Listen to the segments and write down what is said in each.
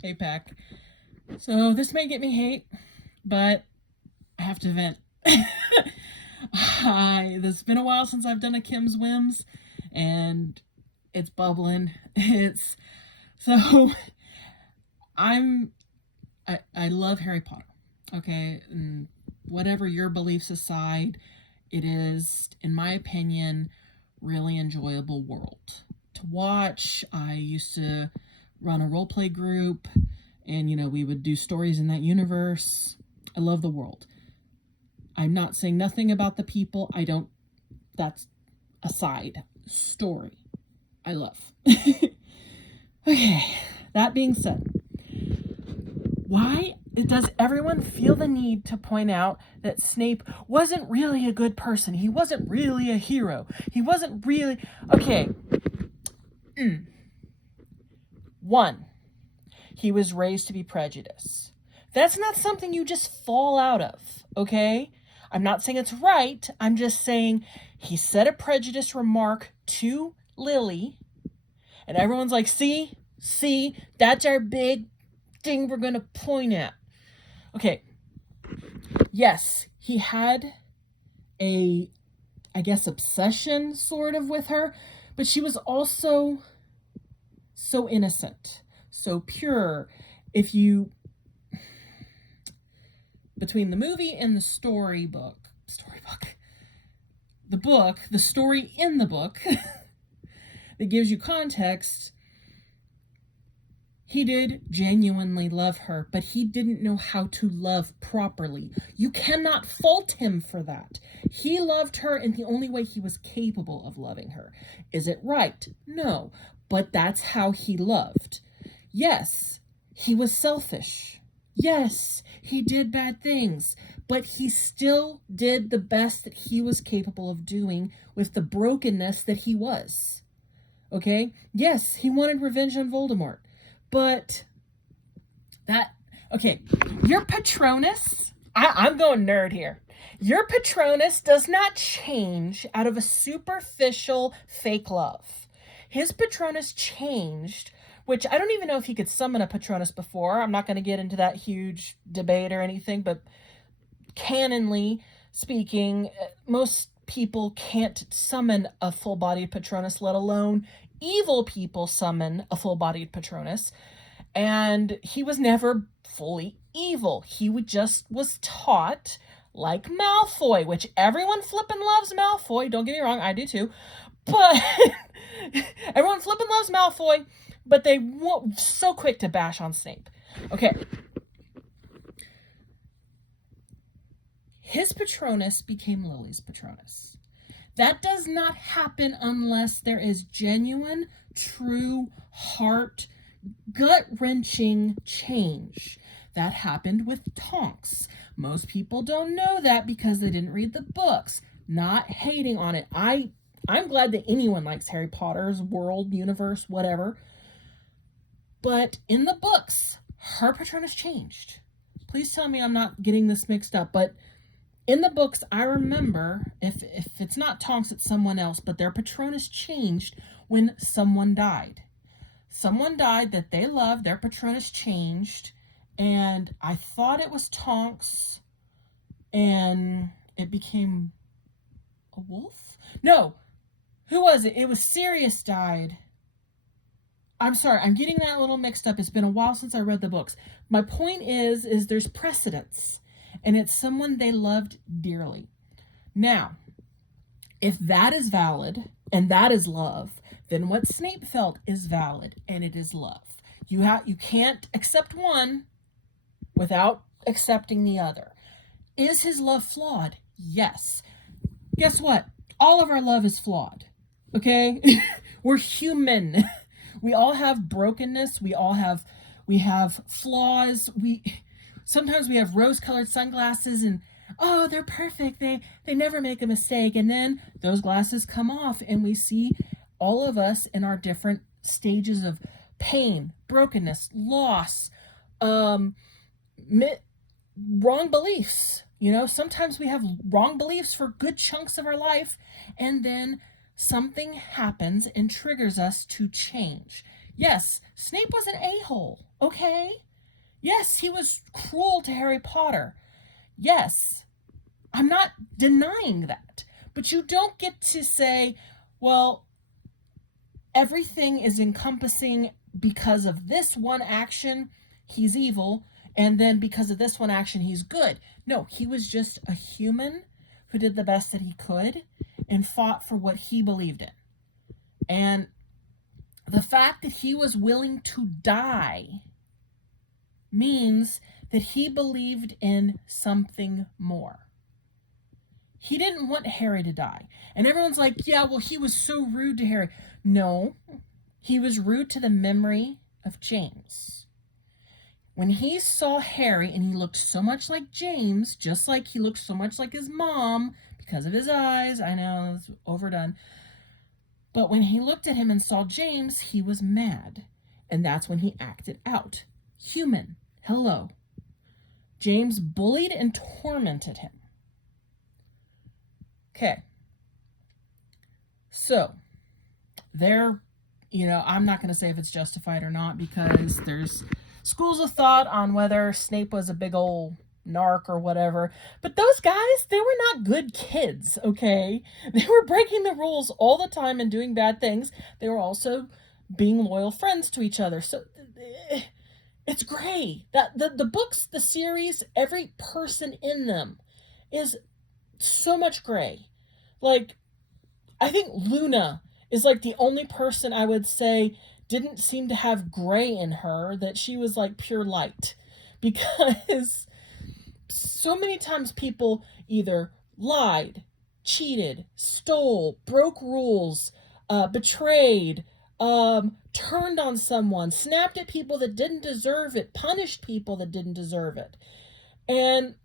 Hey, Pack. So this may get me hate, but I have to vent. It's been a while since I've done a Kim's Whims, and it's bubbling. I love Harry Potter. Okay, and whatever your beliefs aside, it is, in my opinion, really enjoyable world to watch. I used to run a roleplay group, and we would do stories in that universe. I love the world. I'm not saying nothing about the people. That's aside. Story I love. Okay, that being said, why does everyone feel the need to point out that Snape wasn't really a good person? He wasn't really a hero. He wasn't really... Okay. One, he was raised to be prejudiced. That's not something you just fall out of, okay? I'm not saying it's right. I'm just saying he said a prejudiced remark to Lily, and everyone's like, see, that's our big thing we're going to point at. Okay, yes, he had a, I guess, obsession sort of with her, but she was also so innocent, so pure. Between the movie and the story in the book that gives you context, he did genuinely love her, but he didn't know how to love properly. You cannot fault him for that. He loved her in the only way he was capable of loving her. Is it right? No, but that's how he loved. Yes, he was selfish. Yes, he did bad things, but he still did the best that he was capable of doing with the brokenness that he was. Okay? Yes, he wanted revenge on Voldemort, but your Patronus, I'm going nerd here. Your Patronus does not change out of a superficial fake love. His Patronus changed, which I don't even know if he could summon a Patronus before. I'm not going to get into that huge debate or anything, but canonly speaking, most people can't summon a full-bodied Patronus, let alone evil people summon a full-bodied Patronus. And he was never fully evil. He just was taught, like Malfoy, which everyone flippin' loves Malfoy. Don't get me wrong, I do too. But everyone flippin' loves Malfoy, but they weren't so quick to bash on Snape. Okay. His Patronus became Lily's Patronus. That does not happen unless there is genuine, true, heart, gut-wrenching change. That happened with Tonks. Most people don't know that because they didn't read the books. Not hating on it. I'm glad that anyone likes Harry Potter's world, universe, whatever. But in the books, her Patronus changed. Please tell me I'm not getting this mixed up, but in the books, I remember, if it's not Tonks, it's someone else, but their Patronus changed when someone died. Someone died that they loved, their Patronus changed, and I thought it was Tonks, and it became a wolf? No, who was it? It was Sirius died. I'm sorry, I'm getting that a little mixed up. It's been a while since I read the books. My point is there's precedence, and it's someone they loved dearly. Now, if that is valid, and that is love, then what Snape felt is valid, and it is love. You can't accept one without accepting the other. Is his love flawed? Yes. Guess what? All of our love is flawed. Okay? We're human. We all have brokenness. We have flaws. Sometimes we have rose-colored sunglasses and, oh, they're perfect. They never make a mistake. And then those glasses come off and we see all of us in our different stages of pain, brokenness, loss, wrong beliefs. Sometimes we have wrong beliefs for good chunks of our life, and then something happens and triggers us to change. Yes, Snape was an a-hole, okay? Yes, he was cruel to Harry Potter. Yes, I'm not denying that. But you don't get to say, well, everything is encompassing because of this one action, he's evil, and then because of this one action, he's good. No, he was just a human who did the best that he could and fought for what he believed in. And the fact that he was willing to die means that he believed in something more. He didn't want Harry to die. And everyone's like, yeah, well, he was so rude to Harry. No, he was rude to the memory of James. When he saw Harry and he looked so much like James, just like he looked so much like his mom because of his eyes, I know it's overdone, but when he looked at him and saw James, he was mad. And that's when he acted out. Human. Hello. James bullied and tormented him. Okay. So, I'm not going to say if it's justified or not because there's schools of thought on whether Snape was a big old narc or whatever. But those guys, they were not good kids, okay? They were breaking the rules all the time and doing bad things. They were also being loyal friends to each other. So it's gray. The books, the series, every person in them is so much gray. Like, I think Luna is like the only person I would say didn't seem to have gray in her, that she was like pure light. Because so many times people either lied, cheated, stole, broke rules, betrayed, turned on someone, snapped at people that didn't deserve it, punished people that didn't deserve it. And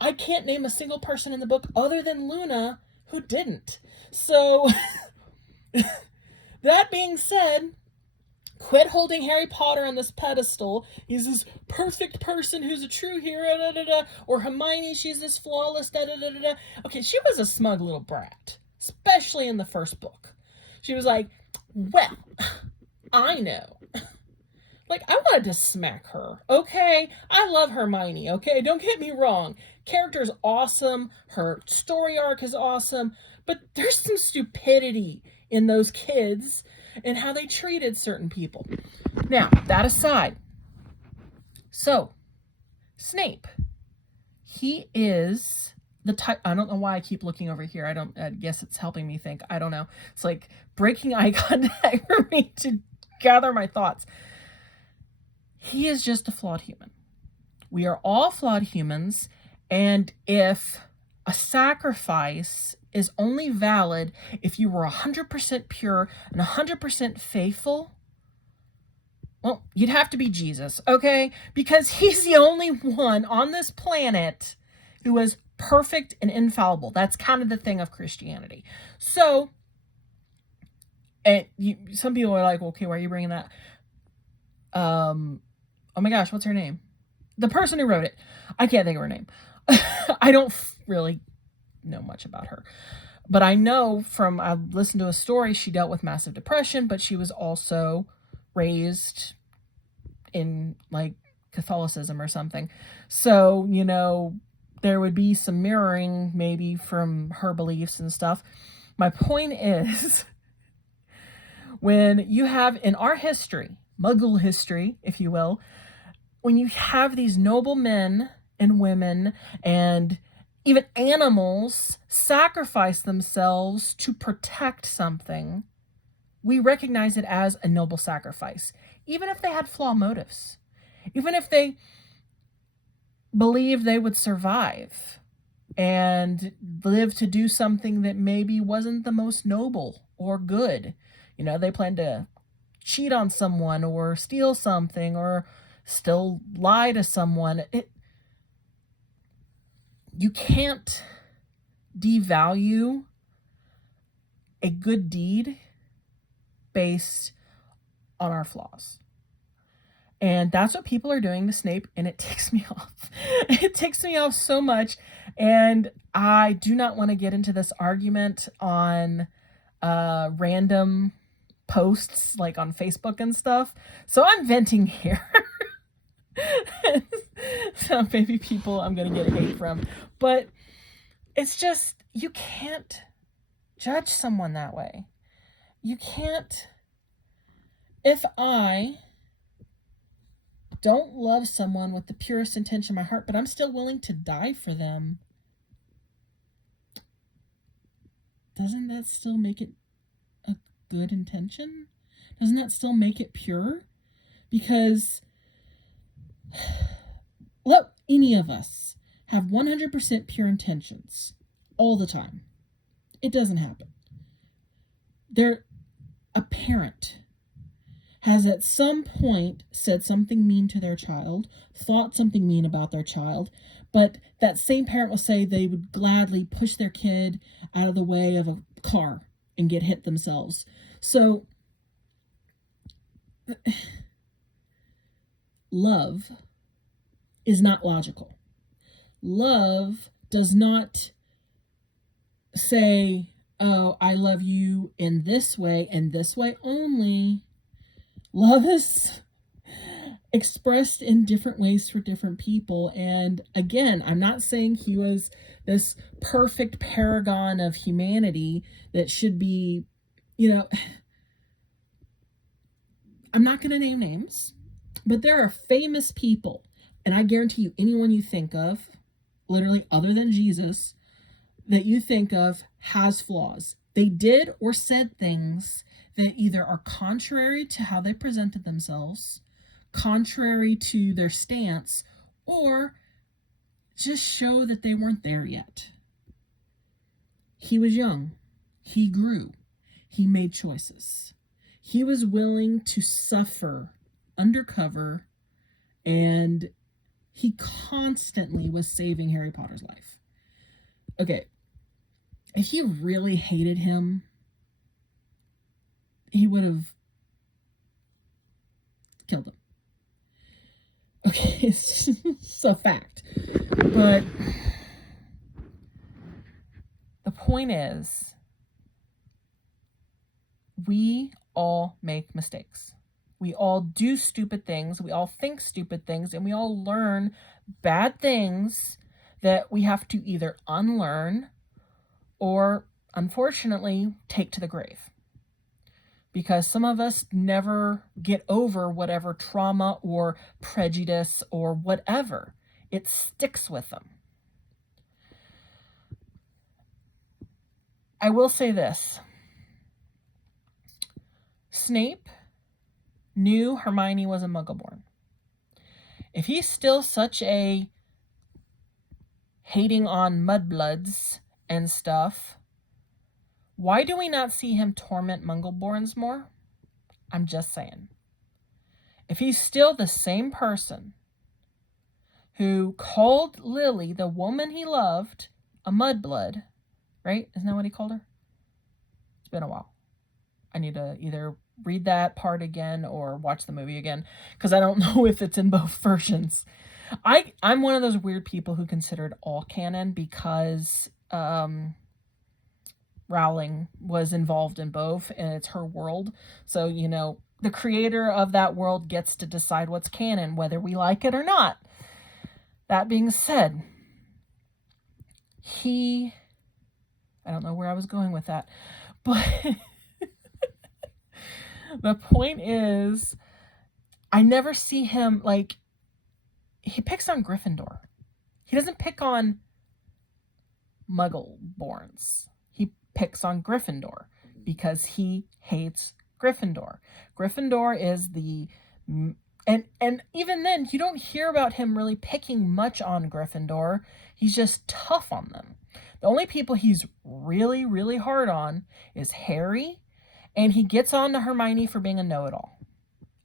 I can't name a single person in the book other than Luna who didn't. So, that being said, quit holding Harry Potter on this pedestal. He's this perfect person who's a true hero, da, da, da. Or Hermione, she's this flawless, da, da, da, da. Okay, she was a smug little brat, especially in the first book. She was like, well, I know. Like, I wanted to smack her, okay? I love Hermione, okay? Don't get me wrong. Character's awesome. Her story arc is awesome. But there's some stupidity in those kids and how they treated certain people. Now, that aside. So, Snape. He is the type... I don't know why I keep looking over here. I guess it's helping me think. I don't know. It's like breaking eye contact for me to gather my thoughts. He is just a flawed human. We are all flawed humans, and if a sacrifice is only valid if you were 100% pure and 100% faithful, well, you'd have to be Jesus, okay? Because he's the only one on this planet who is perfect and infallible. That's kind of the thing of Christianity. So, some people are like, okay, why are you bringing that? Oh my gosh, what's her name? The person who wrote it. I can't think of her name. I don't really know much about her. But I know I listened to a story, she dealt with massive depression, but she was also raised in like Catholicism or something. So, there would be some mirroring maybe from her beliefs and stuff. My point is, when you have in our history, Muggle history, if you will, when you have these noble men and women and even animals sacrifice themselves to protect something, we recognize it as a noble sacrifice, even if they had flawed motives, even if they believed they would survive and live to do something that maybe wasn't the most noble or good. They planned to cheat on someone or steal something or still lie to someone. You can't devalue a good deed based on our flaws. And that's what people are doing to Snape, and it ticks me off. It ticks me off so much, and I do not want to get into this argument on random posts like on Facebook and stuff. So I'm venting here. So maybe people I'm going to get hate from. But it's just, you can't judge someone that way. You can't. If I don't love someone with the purest intention in my heart, but I'm still willing to die for them, doesn't that still make it a good intention? Doesn't that still make it pure? Because let any of us have 100% pure intentions all the time. It doesn't happen. A parent has at some point said something mean to their child, thought something mean about their child, but that same parent will say they would gladly push their kid out of the way of a car and get hit themselves. So love is not logical. Love does not say, oh, I love you in this way and this way only. Love is expressed in different ways for different people. And again, I'm not saying he was this perfect paragon of humanity that should be, I'm not going to name names, but there are famous people, and I guarantee you anyone you think of, literally other than Jesus, that you think of has flaws. They did or said things that either are contrary to how they presented themselves, contrary to their stance, or just show that they weren't there yet. He was young. He grew. He made choices. He was willing to suffer undercover, and he constantly was saving Harry Potter's life. Okay, if he really hated him, he would have killed him. Okay, it's just a fact. But the point is, we all make mistakes. We all do stupid things. We all think stupid things, and we all learn bad things that we have to either unlearn or, unfortunately, take to the grave. Because some of us never get over whatever trauma or prejudice or whatever. It sticks with them. I will say this. Snape knew Hermione was a Muggleborn. If he's still such a hating on mudbloods and stuff, why do we not see him torment Muggleborns more? I'm just saying. If he's still the same person who called Lily, the woman he loved, a mudblood, right? Isn't that what he called her? It's been a while. I need to either read that part again or watch the movie again, because I don't know if it's in both versions. I'm one of those weird people who considered all canon because Rowling was involved in both, and it's her world. So, the creator of that world gets to decide what's canon, whether we like it or not. That being said, I don't know where I was going with that, but the point is, I never see him, he picks on Gryffindor. He doesn't pick on Muggleborns. He picks on Gryffindor because he hates Gryffindor. Gryffindor is and even then, you don't hear about him really picking much on Gryffindor. He's just tough on them. The only people he's really, really hard on is Harry, and he gets on to Hermione for being a know-it-all.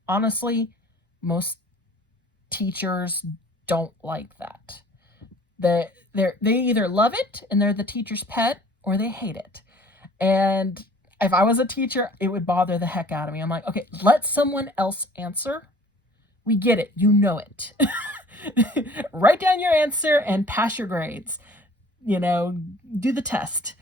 Honestly, most teachers don't like that. They either love it and they're the teacher's pet, or they hate it. And if I was a teacher, it would bother the heck out of me. I'm like, okay, let someone else answer. We get it. You know it. Write down your answer and pass your grades. Do the test.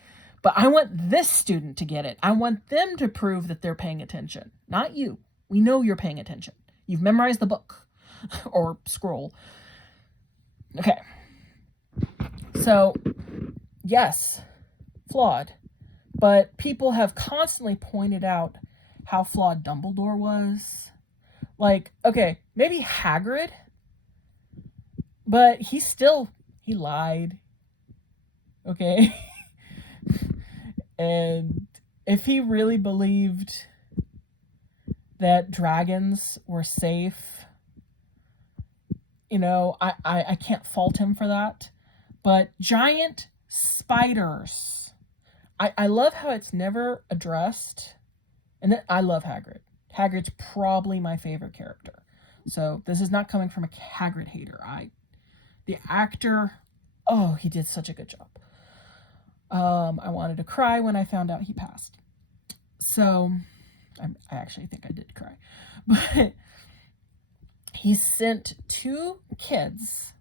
But I want this student to get it. I want them to prove that they're paying attention, not you. We know you're paying attention. You've memorized the book or scroll. Okay. So, yes, flawed. But people have constantly pointed out how flawed Dumbledore was. Like, okay, maybe Hagrid, but he lied. Okay? And if he really believed that dragons were safe, you know, I can't fault him for that. But giant spiders. I love how it's never addressed. And I love Hagrid. Hagrid's probably my favorite character. So this is not coming from a Hagrid hater. The actor, oh, he did such a good job. I wanted to cry when I found out he passed. So, I actually think I did cry. But he sent 2 kids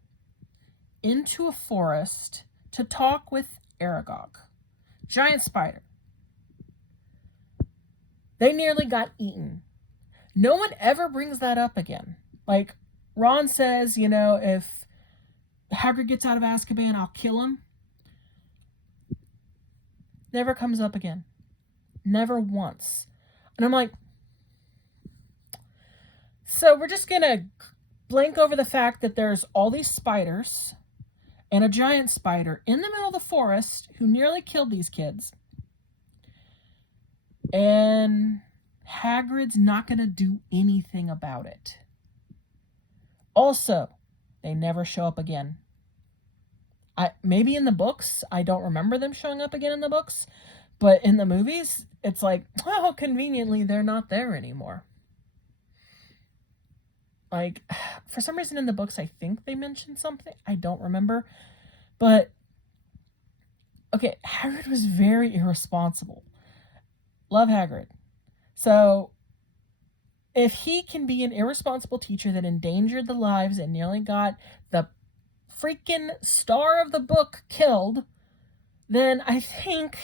into a forest to talk with Aragog. Giant spider. They nearly got eaten. No one ever brings that up again. Like, Ron says, you know, if Hagrid gets out of Azkaban, I'll kill him. Never comes up again. Never once. And I'm like, so we're just going to blank over the fact that there's all these spiders and a giant spider in the middle of the forest who nearly killed these kids. And Hagrid's not going to do anything about it. Also, they never show up again. Maybe in the books, I don't remember them showing up again in the books, but in the movies, it's like, oh, conveniently, they're not there anymore. Like, for some reason in the books, I think they mentioned something. I don't remember. But, okay, Hagrid was very irresponsible. Love Hagrid. So, if he can be an irresponsible teacher that endangered the lives and nearly got the freaking star of the book killed, then I think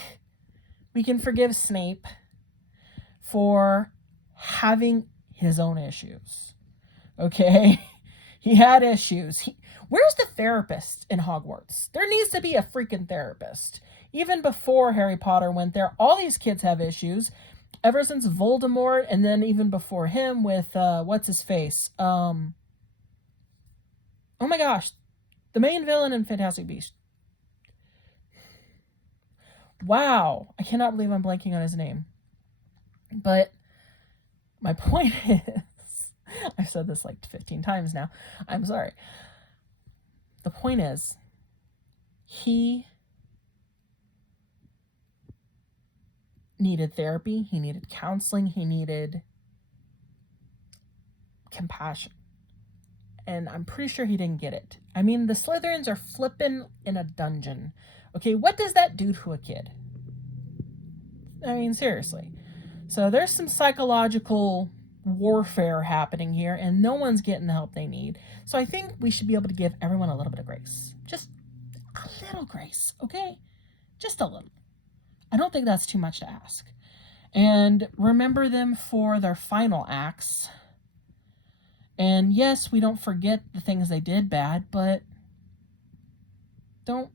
we can forgive Snape for having his own issues. Okay? He had issues. Where's the therapist in Hogwarts? There needs to be a freaking therapist. Even before Harry Potter went there, all these kids have issues. Ever since Voldemort, and then even before him with, what's-his-face? Oh my gosh. The main villain in Fantastic Beasts. Wow. I cannot believe I'm blanking on his name. But my point is, I've said this like 15 times now. I'm sorry. The point is, he needed therapy. He needed counseling. He needed compassion. And I'm pretty sure he didn't get it. I mean, the Slytherins are flipping in a dungeon. Okay, what does that do to a kid? I mean, seriously. So there's some psychological warfare happening here, and no one's getting the help they need. So I think we should be able to give everyone a little bit of grace. Just a little grace, okay? Just a little. I don't think that's too much to ask. And remember them for their final acts. And yes, we don't forget the things they did bad, but don't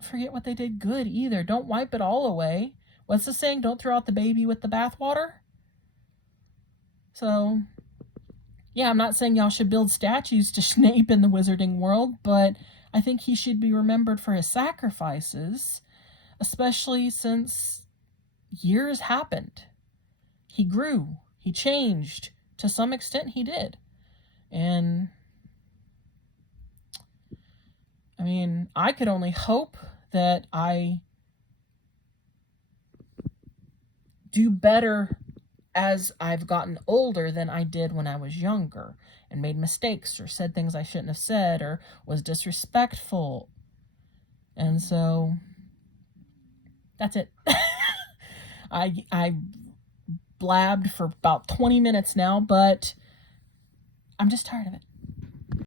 forget what they did good either. Don't wipe it all away. What's the saying? Don't throw out the baby with the bathwater. So, yeah, I'm not saying y'all should build statues to Snape in the wizarding world, but I think he should be remembered for his sacrifices, especially since years happened. He grew. He changed. To some extent, he did. And, I mean, I could only hope that I do better as I've gotten older than I did when I was younger and made mistakes or said things I shouldn't have said or was disrespectful. And so, that's it. I blabbed for about 20 minutes now, but I'm just tired of it.